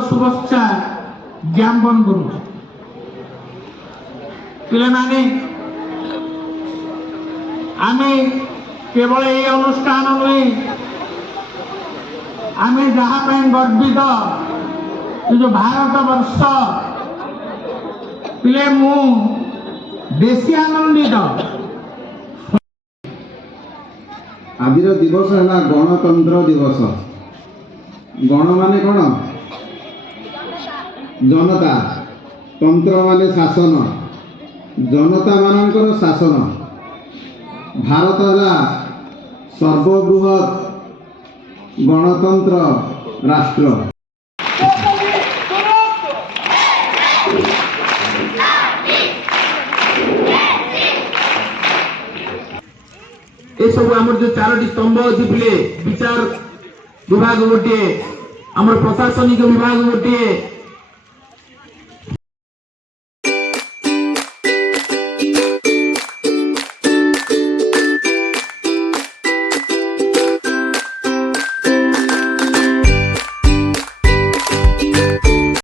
शुभेच्छा ज्ञापन करूँ। पिले माने आमे केवल ये अनुष्ठान नुहे आमे जहाँ गर्वित जो भारत वर्ष पिले मु बेसी आनंदित। आज दिवस है गणतंत्र दिवस। गण माने कौन? जनता। तंत्र माने शासन। जनता मानकर शासन। भारत है सर्वबृहत गणतंत्र राष्ट्र। ये सब आम जो 4टी स्तंभ अच्छी पिले विचार विभाग गोटे, आम प्रशासनिक विभाग गोटे,